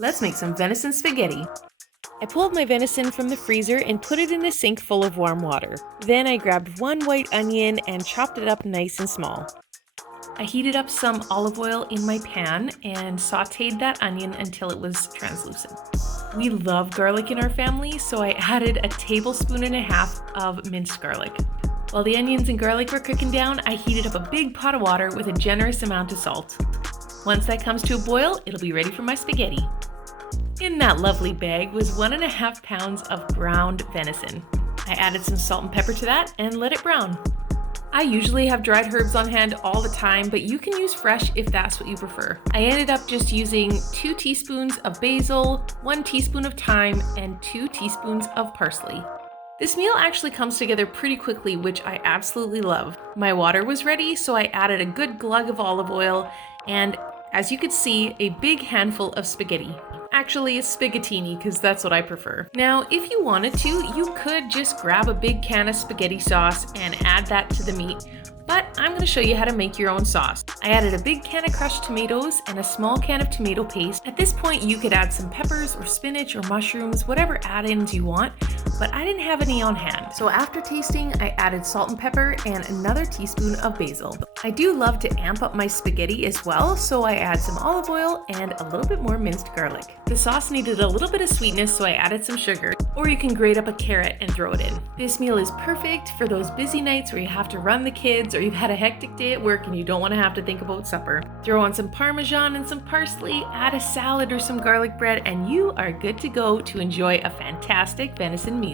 Let's make some venison spaghetti. I pulled my venison from the freezer and put it in a sink full of warm water. Then I grabbed one white onion and chopped it up nice and small. I heated up some olive oil in my pan and sauteed that onion until it was translucent. We love garlic in our family, so I added a tablespoon and a half of minced garlic. While the onions and garlic were cooking down, I heated up a big pot of water with a generous amount of salt. Once that comes to a boil, it'll be ready for my spaghetti. In that lovely bag was 1.5 pounds of ground venison. I added some salt and pepper to that and let it brown. I usually have dried herbs on hand all the time, but you can use fresh if that's what you prefer. I ended up just using 2 teaspoons of basil, 1 teaspoon of thyme, and 2 teaspoons of parsley. This meal actually comes together pretty quickly, which I absolutely love. My water was ready, so I added a good glug of olive oil and, as you could see, a big handful of spaghetti. Actually, it's spaghettini because that's what I prefer. Now, if you wanted to, you could just grab a big can of spaghetti sauce and add that to the meat, but I'm going to show you how to make your own sauce. I added a big can of crushed tomatoes and a small can of tomato paste. At this point, you could add some peppers or spinach or mushrooms, whatever add-ins you want, but I didn't have any on hand. So after tasting, I added salt and pepper and another teaspoon of basil. I do love to amp up my spaghetti as well, so I add some olive oil and a little bit more minced garlic. The sauce needed a little bit of sweetness, so I added some sugar, or you can grate up a carrot and throw it in. This meal is perfect for those busy nights where you have to run the kids or you've had a hectic day at work and you don't want to have to think about supper. Throw on some Parmesan and some parsley, add a salad or some garlic bread, and you are good to go to enjoy a fantastic venison meal.